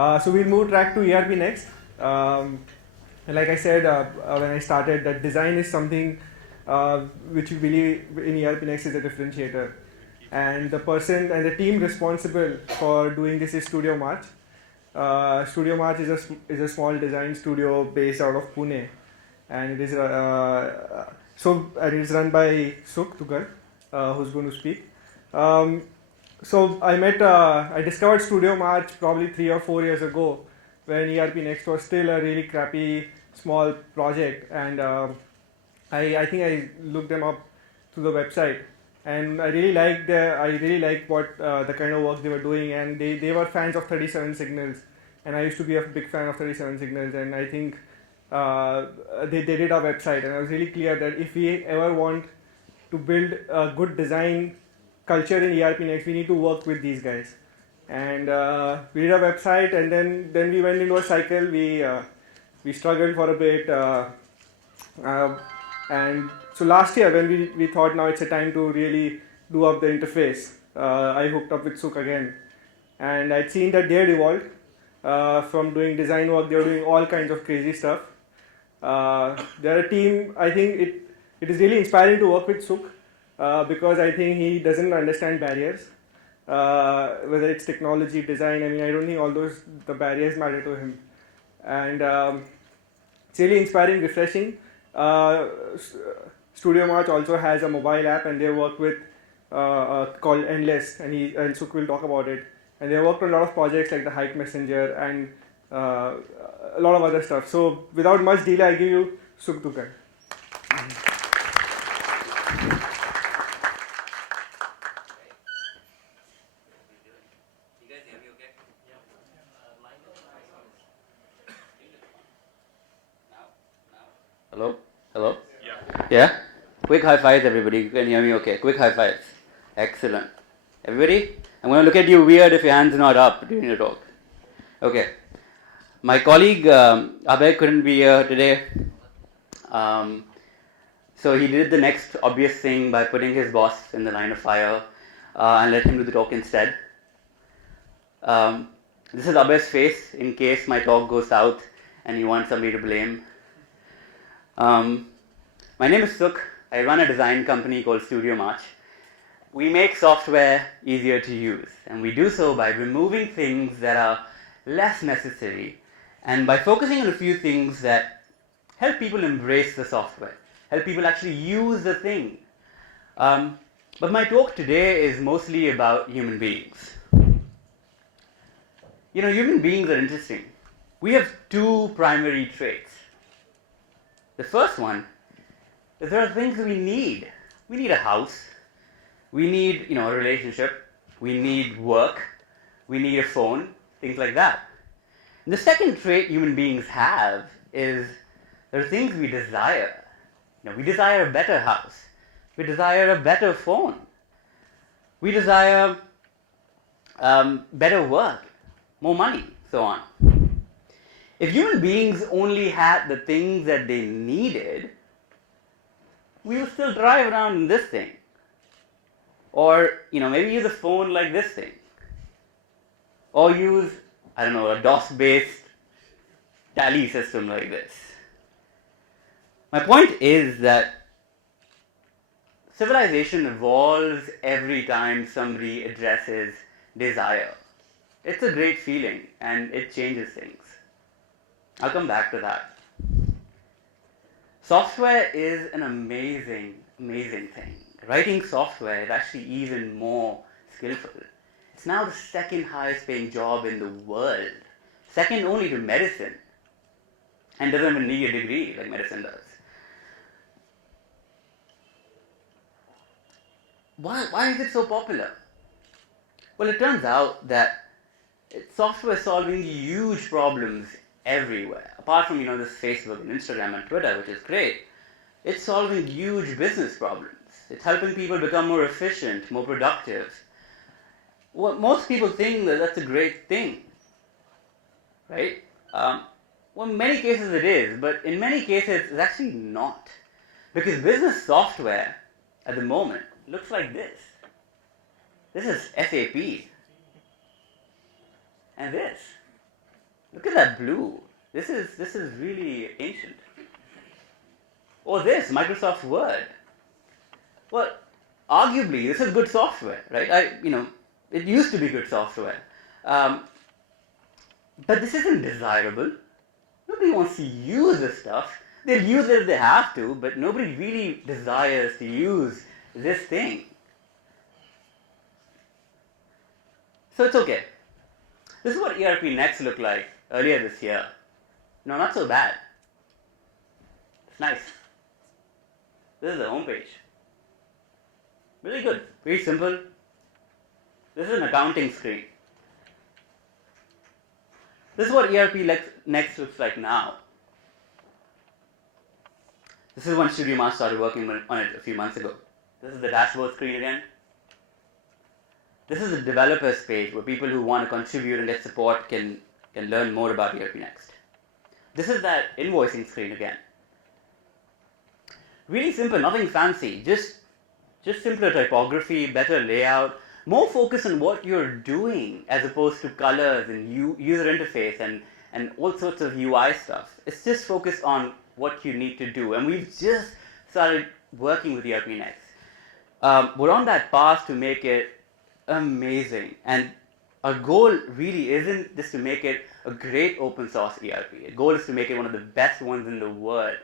So we'll move track to ERPNext. Like I said when I started, that design is something which we believe in ERPNext is a differentiator. And the person and the team responsible for doing this is Studio March. Studio March is a small design studio based out of Pune, and it is run by Sukh, Dugal, who's going to speak. So I discovered Studio March probably 3 or 4 years ago, when ERPNext was still a really crappy small project, and I think I looked them up through the website, and I really liked what the kind of work they were doing, and they were fans of 37 Signals, and I used to be a big fan of 37 Signals, and I think they did our website, and I was really clear that if we ever want to build a good design culture in ERPNext, we need to work with these guys. And we did a website, and then we went into a cycle. We struggled for a bit, and so last year, when we thought now it's a time to really do up the interface, I hooked up with Sukh again, and I'd seen that they had evolved from doing design work. They were doing all kinds of crazy stuff. They're a team. I think it is really inspiring to work with Sukh because I think he doesn't understand barriers. Whether it's technology, design, I don't think all the barriers matter to him. And it's really inspiring, refreshing. Studio March also has a mobile app, and they work with called Endless, and Sukh will talk about it. And they worked on a lot of projects like the Hike Messenger and a lot of other stuff. So without much delay, I give you Sukh Dugal. Hello? Hello? Yeah? Quick high fives, everybody. You can hear me okay. Quick high fives. Excellent. Everybody? I'm going to look at you weird if your hand's not up during the talk. Okay. My colleague Abhay couldn't be here today. So he did the next obvious thing by putting his boss in the line of fire and let him do the talk instead. This is Abhay's face in case my talk goes south and you want somebody to blame. My name is Sukh. I run a design company called Studio March. We make software easier to use, and we do so by removing things that are less necessary and by focusing on a few things that help people embrace the software, help people actually use the thing. But my talk today is mostly about human beings. You know, human beings are interesting. We have two primary traits. The first one is there are things we need. We need a house. We need, a relationship. We need work. We need a phone. Things like that. And the second trait human beings have is there are things we desire. We desire a better house. We desire a better phone. We desire better work, more money, so on. If human beings only had the things that they needed, we would still drive around in this thing. Or, maybe use a phone like this thing. Or use, a DOS-based tally system like this. My point is that civilization evolves every time somebody addresses desire. It's a great feeling, and it changes things. I'll come back to that. Software is an amazing, amazing thing. Writing software is actually even more skillful. It's now the second highest paying job in the world, second only to medicine, and doesn't even need a degree like medicine does. Why is it so popular? Well, it turns out that software is solving huge problems everywhere. Apart from, this Facebook and Instagram and Twitter, which is great, it's solving huge business problems. It's helping people become more efficient, more productive. Well, most people think that that's a great thing, right? Well, in many cases it is, but in many cases it's actually not. Because business software at the moment looks like this. This is SAP. And this. Look at that blue. This is really ancient. Or this, Microsoft Word. Well, arguably, this is good software, right? It used to be good software. Um, but this isn't desirable. Nobody wants to use this stuff. They'll use it if they have to, but nobody really desires to use this thing. So it's okay. This is what ERPNext looked like earlier this year. No, not so bad. It's nice. This is the homepage. Really good. Very simple. This is an accounting screen. This is what ERPNext looks like now. This is when Studio Master started working on it a few months ago. This is the dashboard screen again. This is the developers page where people who want to contribute and get support can learn more about ERPNext. This is that invoicing screen again. Really simple, nothing fancy, just simpler typography, better layout, more focus on what you're doing as opposed to colors and user interface and all sorts of UI stuff. It's just focused on what you need to do, and we've just started working with ERPNext. We're on that path to make it amazing, and our goal really isn't just to make it a great open source ERP. The goal is to make it one of the best ones in the world,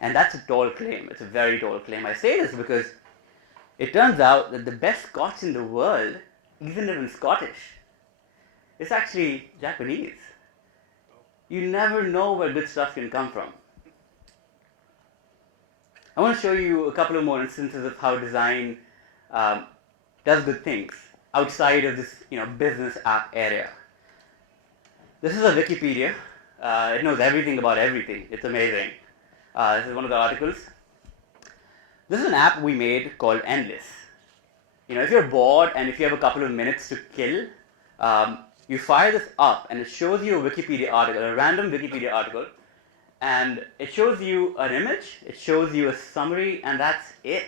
and that's a tall claim. It's a very tall claim. I say this because it turns out that the best Scotch in the world isn't even Scottish. It's actually Japanese. You never know where good stuff can come from. I want to show you a couple of more instances of how design does good things outside of this business app area. This is a Wikipedia. It knows everything about everything. It's amazing. This is one of the articles. This is an app we made called Endless. If you're bored and if you have a couple of minutes to kill, you fire this up and it shows you a Wikipedia article, a random Wikipedia article, and it shows you an image, it shows you a summary, and that's it.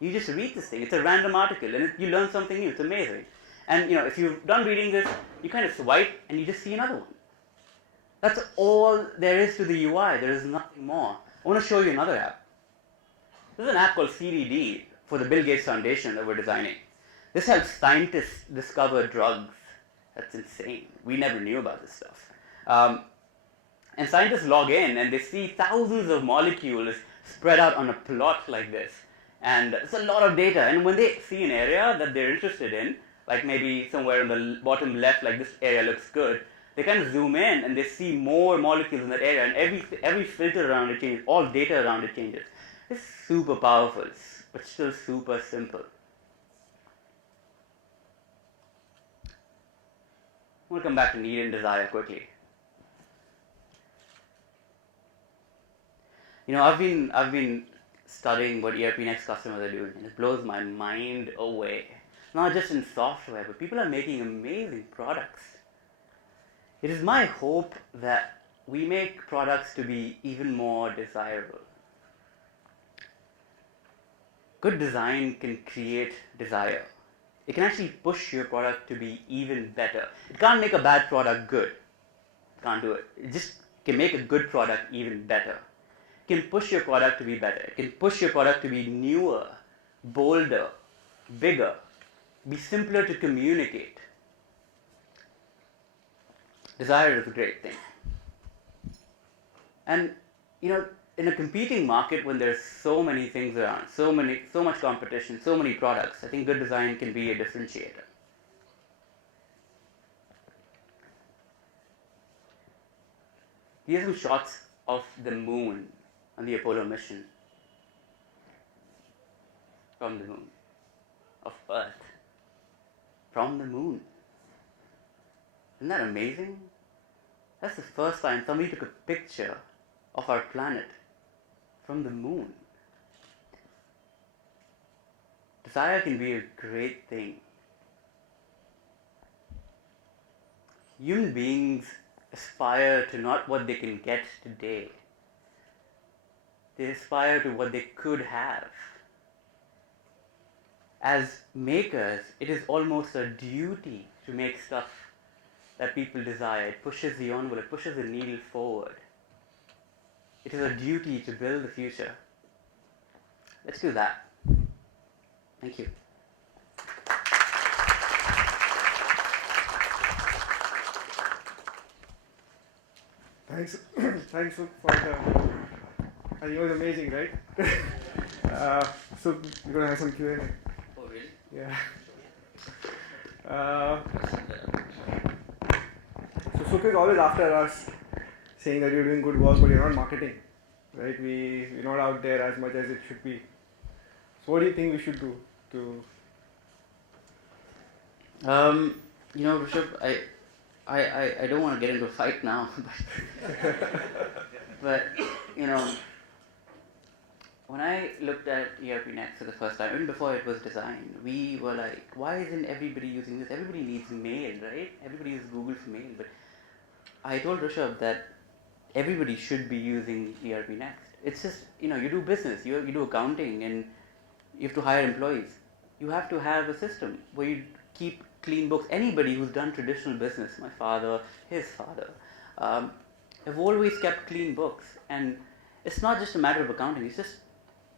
You just read this thing. It's a random article, and you learn something new. It's amazing. And if you're done reading this, you kind of swipe and you just see another one. That's all there is to the UI. There is nothing more. I want to show you another app. This is an app called CDD for the Bill Gates Foundation that we're designing. This helps scientists discover drugs. That's insane. We never knew about this stuff. And scientists log in and they see thousands of molecules spread out on a plot like this. And it's a lot of data. And when they see an area that they're interested in, like maybe somewhere on the bottom left, like this area looks good, they kind of zoom in and they see more molecules in that area, and every filter around it changes, all data around it changes. It's super powerful, but still super simple. I want to come back to need and desire quickly. I've been studying what ERPNext customers are doing, and it blows my mind away. Not just in software, but people are making amazing products. It is my hope that we make products to be even more desirable. Good design can create desire. It can actually push your product to be even better. It can't make a bad product good. It can't do it. It just can make a good product even better. It can push your product to be better. It can push your product to be newer, bolder, bigger, be simpler to communicate. Desire is a great thing. And in a competing market when there's so many things around, so much competition, so many products, I think good design can be a differentiator. Here's some shots of the moon on the Apollo mission. From the moon. Of Earth. From the moon. Isn't that amazing? That's the first time somebody took a picture of our planet from the moon. Desire can be a great thing. Human beings aspire to not what they can get today. They aspire to what they could have. As makers, it is almost a duty to make stuff that people desire. It pushes the envelope, it pushes the needle forward. It is a duty to build the future. Let's do that. Thank you. Thanks, thanks for the. I think it was amazing, right? So we're gonna have some Q&A. Oh, really? Yeah. So Sukh is always after us, saying that you're doing good work, but you're not marketing, right? We're not out there as much as it should be. So what do you think we should do to? Rishabh, I don't want to get into a fight now, but when I looked at ERPNext for the first time, even before it was designed, we were like, why isn't everybody using this? Everybody needs mail, right? Everybody uses Google for mail. But I told Rishabh that everybody should be using ERPNext. It's just, you do business, you do accounting, and you have to hire employees. You have to have a system where you keep clean books. Anybody who's done traditional business, my father, his father, have always kept clean books. And it's not just a matter of accounting, it's just,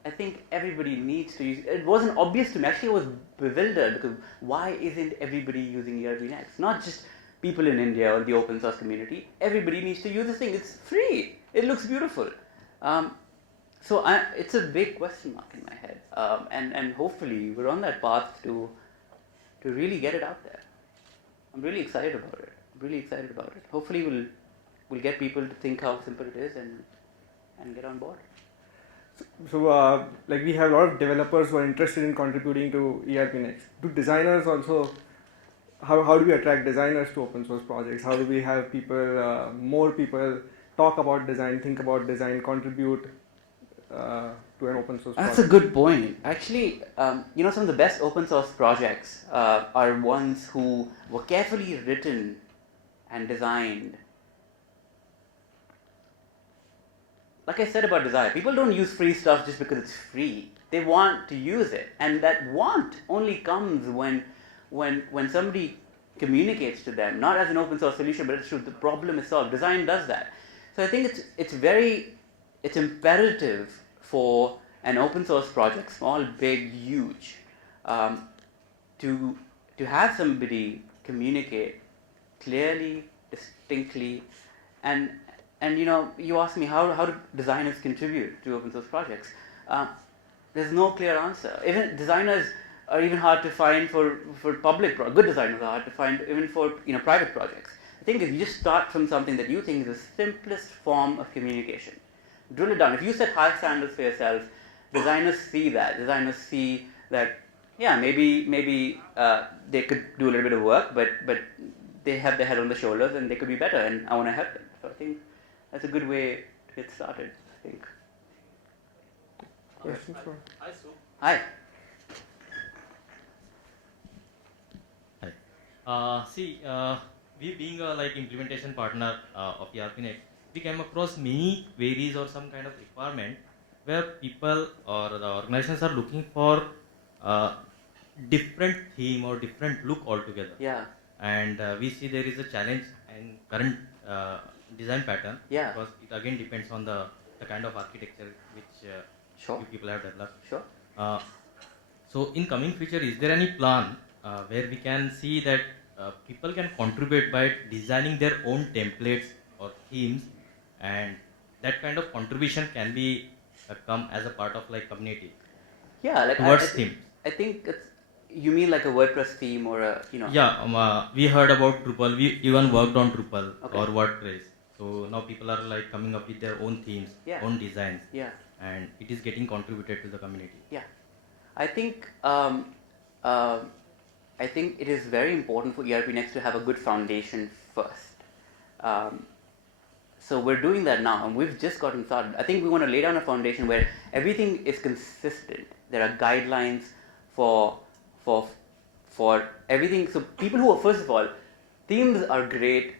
I think everybody needs to use it. It wasn't obvious to me. Actually, I was bewildered because why isn't everybody using ERPNext? Not just people in India or the open source community. Everybody needs to use this thing. It's free. It looks beautiful. So it's a big question mark in my head. And hopefully we're on that path to really get it out there. I'm really excited about it. Hopefully we'll get people to think how simple it is and get on board. So, like we have a lot of developers who are interested in contributing to ERPNext. Do designers also? How do we attract designers to open source projects? How do we have people, more people, talk about design, think about design, contribute to an open source project? That's a good point. Actually, some of the best open source projects are ones who were carefully written and designed. Like I said about desire, people don't use free stuff just because it's free. They want to use it, and that want only comes when somebody communicates to them, not as an open source solution, but it's true. The problem is solved. Design does that. So I think it's imperative for an open source project, small, big, huge, to have somebody communicate clearly, distinctly, and you asked me how do designers contribute to open source projects. There's no clear answer. Even designers are even hard to find for public good designers are hard to find even for private projects. I think if you just start from something that you think is the simplest form of communication, drill it down. If you set high standards for yourself, designers see that. Designers see that, yeah, maybe they could do a little bit of work, but they have their head on the shoulders and they could be better, and I want to help them. So I think that's a good way to get started, I think. Questions for? Hi, Sukh. Hi. We being a implementation partner of ERPNext, we came across many queries or some kind of requirement where people or the organizations are looking for different theme or different look altogether. Yeah. And we see there is a challenge in current design pattern. Yeah. Because it again depends on the kind of architecture which Sure. you people have developed. Sure. So in coming future, is there any plan where we can see that people can contribute by designing their own templates or themes, and that kind of contribution can be come as a part of community? Yeah, towards themes. I think you mean like a WordPress theme or a Yeah, we heard about Drupal. We even worked on Drupal Okay. or WordPress. So now people are coming up with their own themes, Yeah. own designs, Yeah. and it is getting contributed to the community. Yeah, I think it is very important for ERPNext to have a good foundation first. So we're doing that now, and we've just gotten started. I think we want to lay down a foundation where everything is consistent. There are guidelines for everything. So people who are, first of all, themes are great.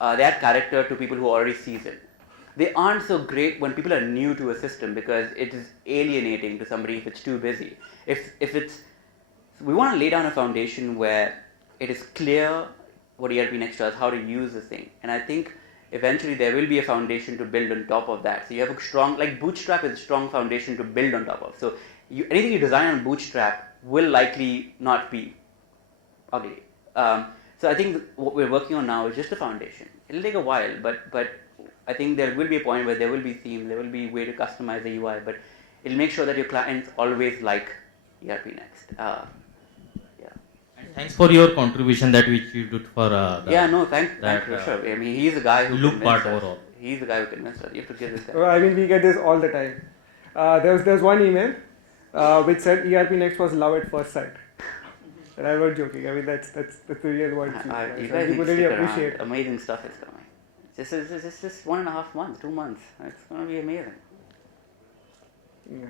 They add character to people who are already seasoned. They aren't so great when people are new to a system because it is alienating to somebody if it's too busy. We want to lay down a foundation where it is clear, what ERPNext does, how to use this thing. And I think eventually there will be a foundation to build on top of that. So you have a strong, like Bootstrap is a strong foundation to build on top of. So anything you design on Bootstrap will likely not be ugly. So I think what we're working on now is just the foundation. It'll take a while, but I think there will be a point where there will be themes, there will be a way to customize the UI, but it'll make sure that your clients always like ERPNext. Yeah. And thanks for your contribution that which you did for Thanks, Rishabh. I mean, he's the guy who look part convinced us. overall. He's the guy who convinced us. You have to give this guy. I mean, we get this all the time. There's one email which said ERPNext was love at first sight. And I'm not joking. I mean, that's the real word. You guys need to really stick appreciate. around. Amazing stuff is coming. Just 1.5 months, 2 months. It's going to be amazing. Yeah.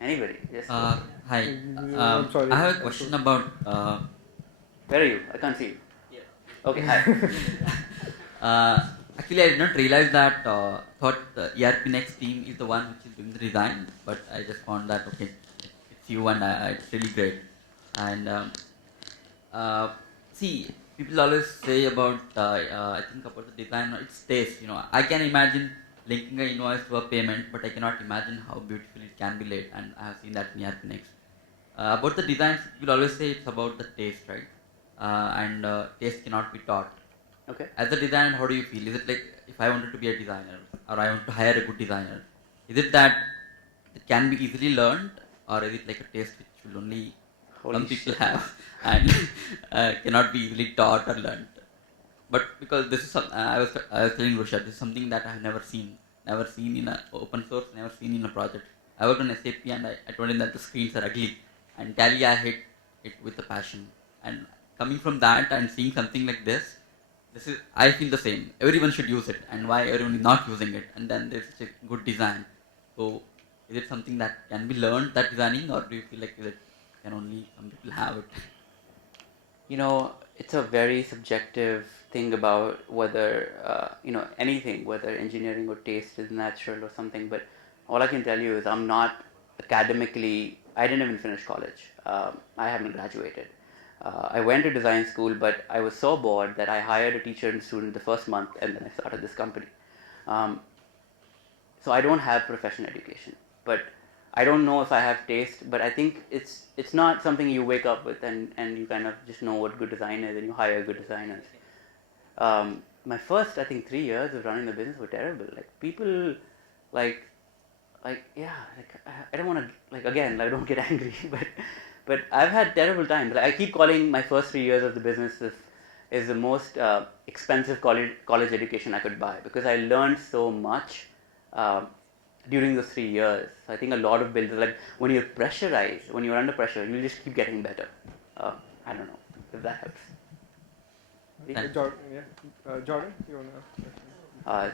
Anybody? Yes. Hi. I'm sorry. I have a question about. Where are you? I can't see you. Yeah. Okay, hi. Actually, I did not realize that. Thought the ERPNext team is the one which is doing the design, but I just found that okay, it's you, and it's really great. And see, people always say about I think about the design. It's taste. I can imagine linking an invoice to a payment, but I cannot imagine how beautifully it can be laid, and I have seen that in ERPNext. About the designs, people always say it's about the taste, right? And taste cannot be taught. Okay. As a designer, how do you feel? Is it like if I wanted to be a designer, or I want to hire a good designer, is it that it can be easily learned, or is it like a taste which will only some people have and cannot be easily taught or learned? But because this is I was telling Rusha, this is something that I have never seen in a open source, never seen in a project. I worked on SAP and I told him that the screens are ugly, and Tally I hit it with a passion. And coming from that and seeing something like this is, I feel the same. Everyone should use it, and why everyone is not using it? And then there's such a good design. So is it something that can be learned, that designing, or do you feel like it can only some people have it? It's a very subjective thing about whether, anything, whether engineering or taste is natural or something. But all I can tell you is I'm not academically, I didn't even finish college. I haven't graduated. I went to design school, but I was so bored that I hired a teacher and student the first month, and then I started this company. So I don't have professional education, but I don't know if I have taste, but I think it's not something you wake up with and you kind of just know what good design is and you hire good designers. My first, I think, 3 years of running the business were terrible. Like people, I don't want to, again, I don't get angry, but I've had terrible times. I keep calling my first 3 years of the business is the most expensive college education I could buy, because I learned so much during those 3 years. So I think a lot of builders, like when you're pressurized, when you're under pressure, you just keep getting better. I don't know if that helps. Jordan, you want to? Hi.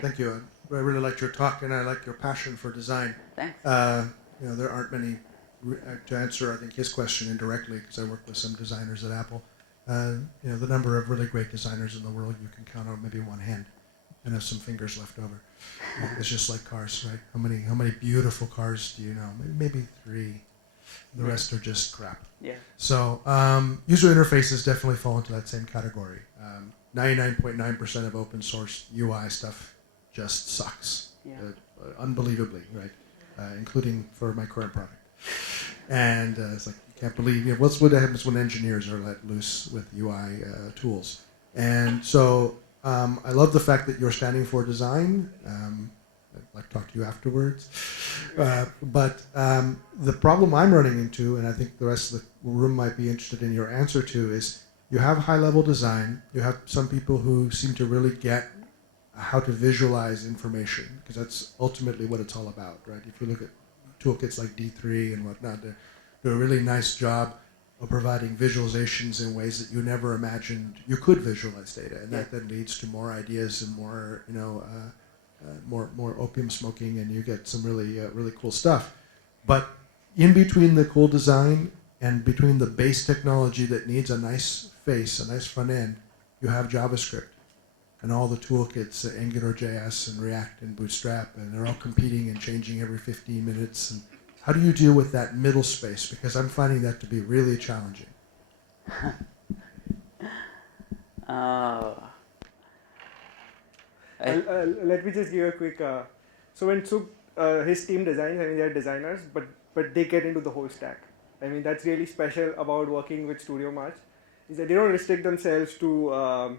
Thank you. I really liked your talk, and I like your passion for design. Thanks. There aren't many to answer, I think, his question indirectly, because I work with some designers at Apple. The number of really great designers in the world, you can count on maybe one hand and have some fingers left over. It's just like cars, right? How many beautiful cars do you know? Maybe 3. The rest are just crap. Yeah. So user interfaces definitely fall into that same category. 99.9% of open source UI stuff just sucks. Yeah. Unbelievably, right? Including for my current product. And it's like, you can't believe, what happens when engineers are let loose with UI tools. And so I love the fact that you're standing for design. I'd like to talk to you afterwards. But the problem I'm running into, and I think the rest of the room might be interested in your answer to, is you have high-level design. You have some people who seem to really get how to visualize information, because that's ultimately what it's all about, right? If you look at toolkits like D3 and whatnot, they do a really nice job of providing visualizations in ways that you never imagined you could visualize data, and that then leads to more ideas and more, more opium smoking, and you get some really cool stuff. But in between the cool design and between the base technology that needs a nice face, a nice front end, you have JavaScript and all the toolkits, AngularJS and React and Bootstrap, and they're all competing and changing every 15 minutes. And how do you deal with that middle space? Because I'm finding that to be really challenging. Uh, Let me just give a quick. So when Sukh, his team designs, I mean, they're designers, but they get into the whole stack. I mean, that's really special about working with Studio March, is that they don't restrict themselves to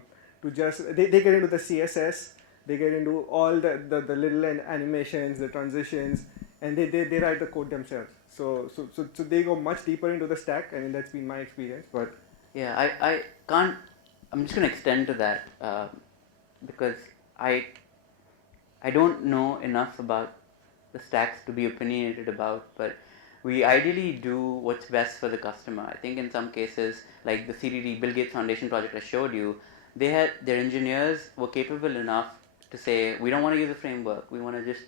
just they get into the CSS, they get into all the little animations, the transitions, and they write the code themselves. So they go much deeper into the stack. I mean, that's been my experience. But yeah, I can't. I'm just going to extend to that because I don't know enough about the stacks to be opinionated about, but we ideally do what's best for the customer. I think in some cases, like the CDD Bill Gates Foundation project I showed you, they had their engineers were capable enough to say, we don't want to use a framework, we want to just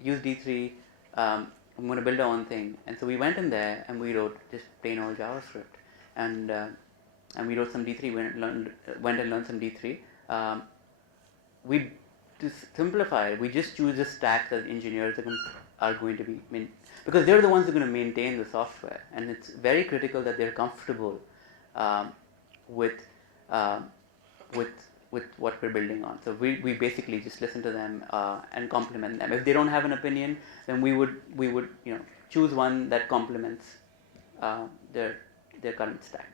use D3. I'm going to build our own thing, and so we went in there and we wrote just plain old JavaScript, and we wrote some D3. Went and learned some D3. We to simplify it, we just choose a stack that engineers are going to be because they're the ones who are going to maintain the software, and it's very critical that they're comfortable with with what we're building on. So we basically just listen to them and compliment them. If they don't have an opinion, then we would choose one that complements their current stack.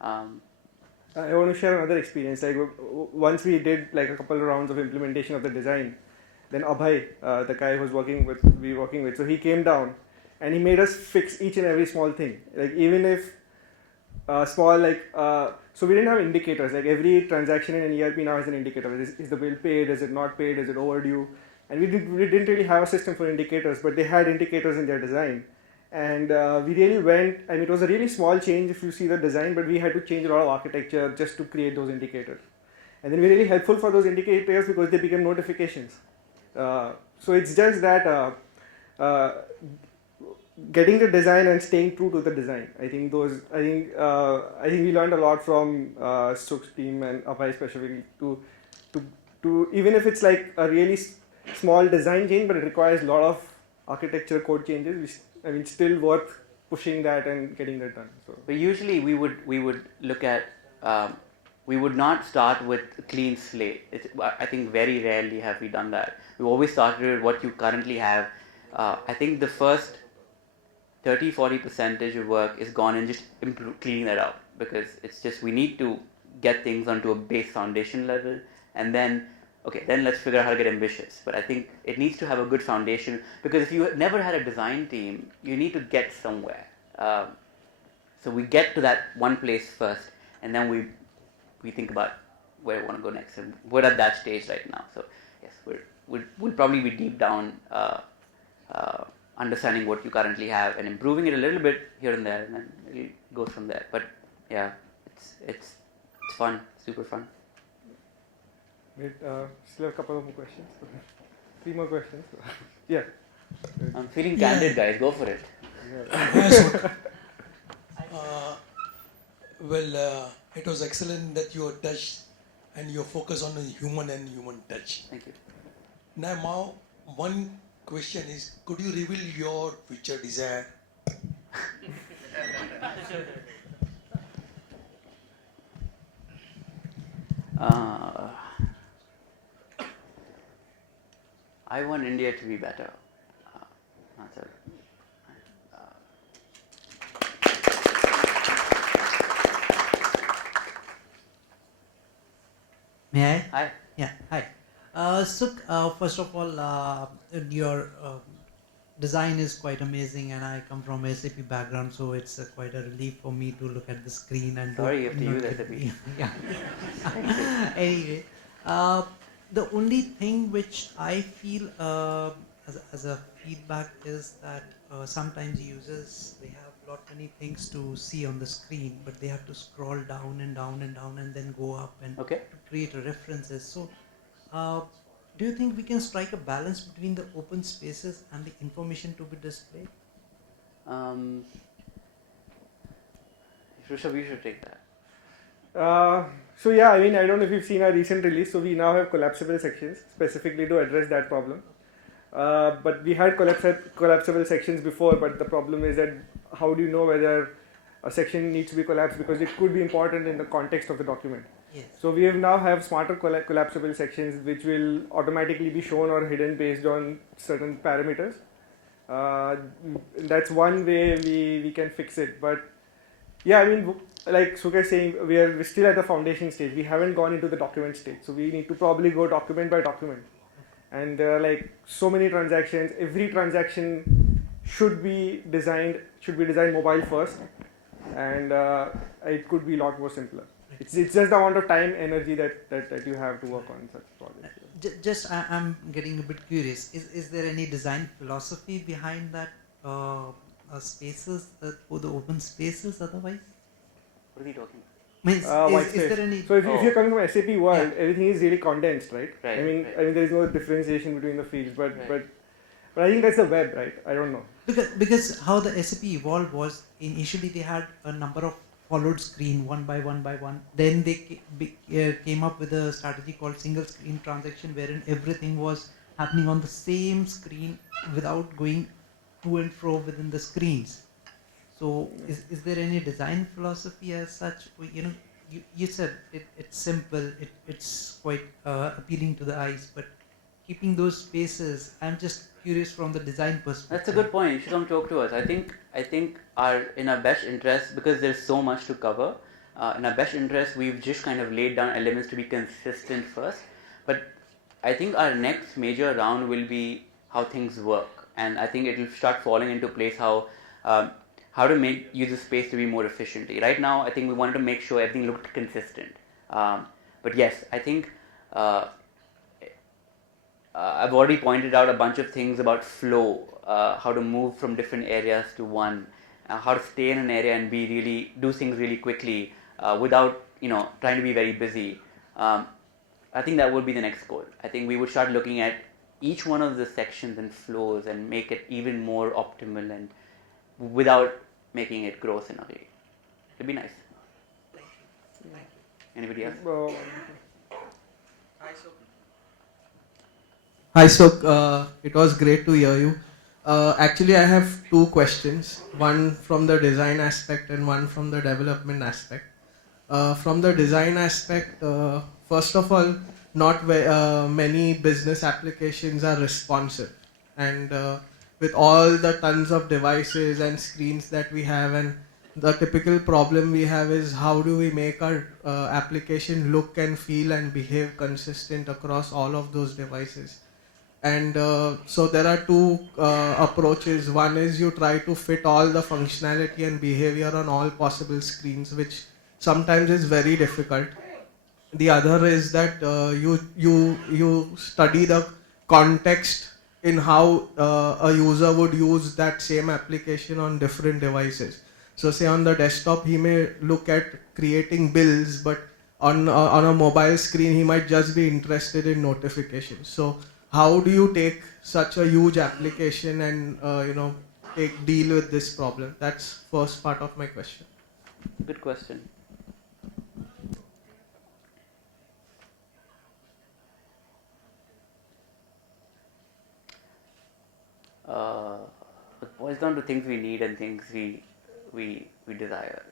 I want to share another experience. Like once we did like a couple of rounds of implementation of the design, then Abhay, the guy who's working with, so he came down and he made us fix each and every small thing. Like even if small so we didn't have indicators. Like every transaction in an ERP now has an indicator. Is the bill paid? Is it not paid? Is it overdue? And we didn't really have a system for indicators, but they had indicators in their design. And we really went, I mean, it was a really small change if you see the design, but we had to change a lot of architecture just to create those indicators. And then we're really helpful for those indicators because they become notifications. So it's just that getting the design and staying true to the design. I think we learned a lot from Sukh's team and Abhay specifically to even if it's like a really small design change, but it requires a lot of architecture code changes. Still worth pushing that and getting that done. So. But usually we would look at we would not start with a clean slate. I think very rarely have we done that. We always started with what you currently have. I think the first 30-40% of work is gone in just cleaning that out, because it's just we need to get things onto a base foundation level, and then let's figure out how to get ambitious. But I think it needs to have a good foundation, because if you never had a design team, you need to get somewhere. So we get to that one place first, and then we think about where we want to go next. And we're at that stage right now. So yes, we'll probably be deep down understanding what you currently have and improving it a little bit here and there, and then it goes from there. But yeah, it's fun, super fun. Wait, still have a couple of more questions. 3 more questions. Yeah. I'm feeling candid, guys. Go for it. It was excellent that your touch and your focus on the human and human touch. Thank you. Now, one question is, could you reveal your future desire? I want India to be better. That's it. May I? Hi. Yeah, hi. Sukh, first of all, your design is quite amazing, and I come from a SAP background, so it's quite a relief for me to look at the screen and Sorry, you have to use SAP. Yeah. Anyway, the only thing which I feel as a feedback is that sometimes users, they have many things to see on the screen, but they have to scroll down and down and down and then go up and to create references. So do you think we can strike a balance between the open spaces and the information to be displayed? Rishabh, you should take that. So yeah, I don't know if you've seen our recent release. So we now have collapsible sections specifically to address that problem. But we had collapsible sections before, but the problem is that how do you know whether a section needs to be collapsed because it could be important in the context of the document. Yes. So we now have smarter collapsible sections which will automatically be shown or hidden based on certain parameters. That's one way we can fix it. But yeah, I mean, like Sukh is saying, we're still at the foundation stage. We haven't gone into the document stage. So we need to probably go document by document. And there are like so many transactions. Every transaction should be designed mobile first, and it could be a lot more simpler. It's just the amount of time, energy that you have to work on such projects. Just I'm getting a bit curious. Is there any design philosophy behind that spaces for the open spaces? Otherwise, What are you talking about? means White is space. there any? So if you're coming from SAP world, Yeah. everything is really condensed, right? Right, I mean, right. there is no differentiation between the fields, but Right. but I think that's the web, right? I don't know. Because how the SAP evolved was initially they had a number of followed screen one by one. Then they came up with a strategy called single screen transaction, wherein everything was happening on the same screen without going to and fro within the screens. So is there any design philosophy as such? You know, you said it's simple, it's quite appealing to the eyes, but keeping those spaces, I'm just curious from the design perspective. That's a good point. You should come talk to us. I think in our best interest, because there's so much to cover, in our best interest, we've just kind of laid down elements to be consistent first. But I think our next major round will be how things work, and I think it will start falling into place how to make user space to be more efficiently. Right now, I think we wanted to make sure everything looked consistent. But yes, I think I've already pointed out a bunch of things about flow, how to move from different areas to one, how to stay in an area and do things really quickly without trying to be very busy. I think that would be the next goal. I think we would start looking at each one of the sections and flows and make it even more optimal and without making it gross in a way. It'd be nice. Anybody else? Well, Hi, Sukh. It was great to hear you. Actually, I have two questions, one from the design aspect and one from the development aspect. From the design aspect, first of all, not many business applications are responsive. And with all the tons of devices and screens that we have, and the typical problem we have is how do we make our application look and feel and behave consistent across all of those devices. And so there are two approaches. One is you try to fit all the functionality and behavior on all possible screens, which sometimes is very difficult. The other is that you study the context in how a user would use that same application on different devices. So say on the desktop he may look at creating bills, but on a mobile screen he might just be interested in notifications. So how do you take such a huge application and deal with this problem? That's first part of my question. Good question. It boils down to things we need and things we desire.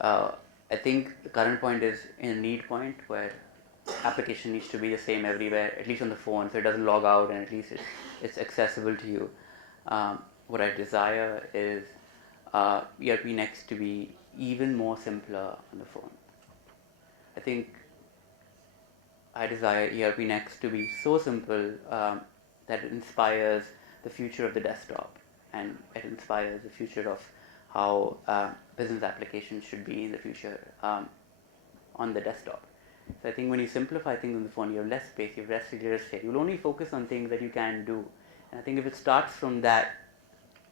I think the current point is in a need point where application needs to be the same everywhere, at least on the phone, so it doesn't log out and at least it's accessible to you. What I desire is ERPNext to be even more simpler on the phone. I think I desire ERPNext to be so simple that it inspires the future of the desktop and it inspires the future of how business applications should be in the future on the desktop. So I think when you simplify things on the phone, you have less space, you have less real estate. You'll only focus on things that you can do. And I think if it starts from that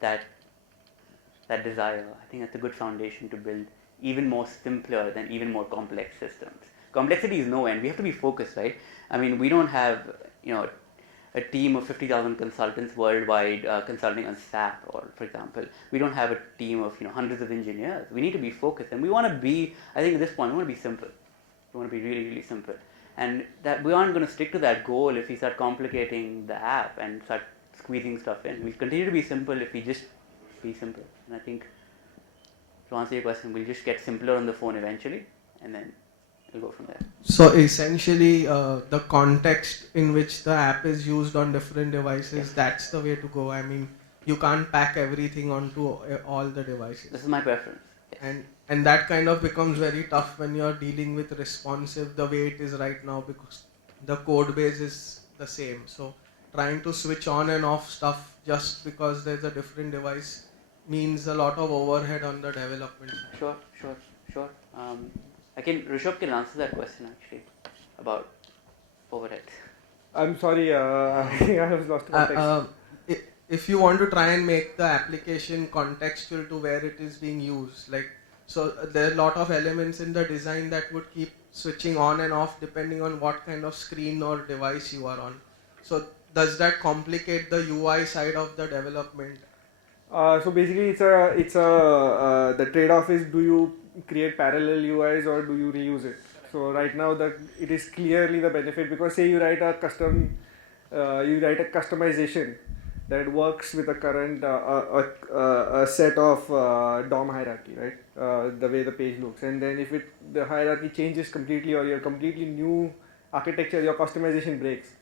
desire, I think that's a good foundation to build even more simpler than even more complex systems. Complexity is no end. We have to be focused, right? I mean, we don't have a team of 50,000 consultants worldwide consulting on SAP, or for example, we don't have a team of hundreds of engineers. We need to be focused, and we want to be. I think at this point, we want to be simple. We want to be really, really simple, and that we aren't going to stick to that goal if we start complicating the app and start squeezing stuff in. We continue to be simple if we just be simple, and I think to answer your question, we'll just get simpler on the phone eventually, and then we'll go from there. So essentially, the context in which the app is used on different devices, that's the way to go. I mean, you can't pack everything onto all the devices. This is my preference. Yes. And that kind of becomes very tough when you're dealing with responsive the way it is right now, because the code base is the same. So trying to switch on and off stuff just because there's a different device means a lot of overhead on the development side. Sure. Rishabh can answer that question actually about overhead. I'm sorry, I was lost in context. If you want to try and make the application contextual to where it is being used, like, so there are a lot of elements in the design that would keep switching on and off depending on what kind of screen or device you are on. So does that complicate the UI side of the development? So basically, the trade-off is, do you create parallel UIs or do you reuse it? So right now, it is clearly the benefit, because say you write a customization that works with a current a set of DOM hierarchy, right? The way the page looks, and then if the hierarchy changes completely, or your completely new architecture, your customization breaks.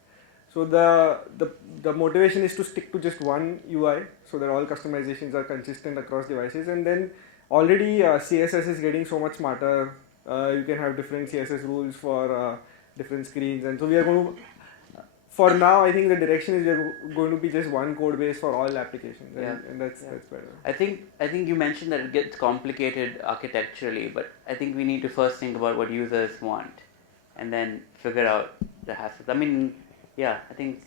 So the motivation is to stick to just one UI, so that all customizations are consistent across devices. And then already CSS is getting so much smarter. You can have different CSS rules for different screens, and so we are going to. For now, I think the direction is we're going to be just one code base for all applications, and that's better. I think you mentioned that it gets complicated architecturally, but I think we need to first think about what users want, and then figure out the hassles. I mean, yeah, I think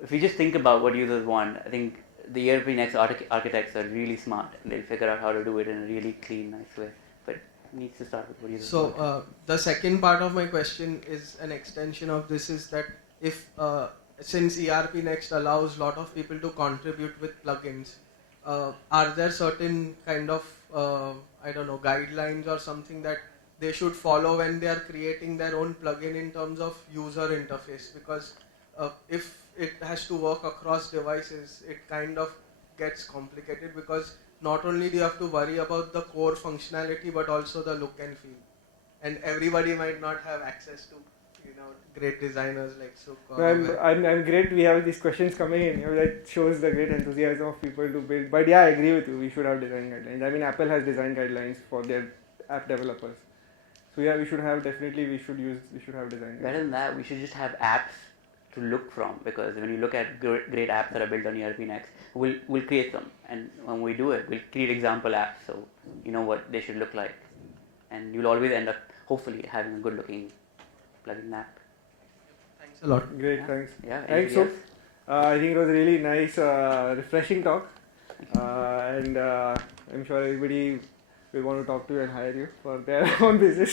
if we just think about what users want, I think the ERPNext architects are really smart, and they'll figure out how to do it in a really clean, nice way. But it needs to start with what users want. So the second part of my question is an extension of this, is that if since ERPNext allows a lot of people to contribute with plugins, are there certain kind of guidelines or something that they should follow when they are creating their own plugin in terms of user interface? Because if it has to work across devices, it kind of gets complicated, because not only do you have to worry about the core functionality but also the look and feel, and everybody might not have access to great designers like Sukh. I'm great. We have these questions coming in. That shows the great enthusiasm of people to build. But yeah, I agree with you. We should have design guidelines. I mean, Apple has design guidelines for their app developers. So yeah, we should have design guidelines. Better than that, we should just have apps to look from, because when you look at great apps that are built on ERPNext, we'll create them, and when we do it, we'll create example apps, so you know what they should look like, and you'll always end up hopefully having a good looking plugin app. Thanks a lot. Great, thanks. Yeah. Thanks, Sukh. I think it was a really nice, refreshing talk, and I'm sure everybody will want to talk to you and hire you for their own business.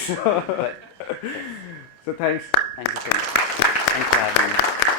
So thanks. Thank you so much. Thanks for having me.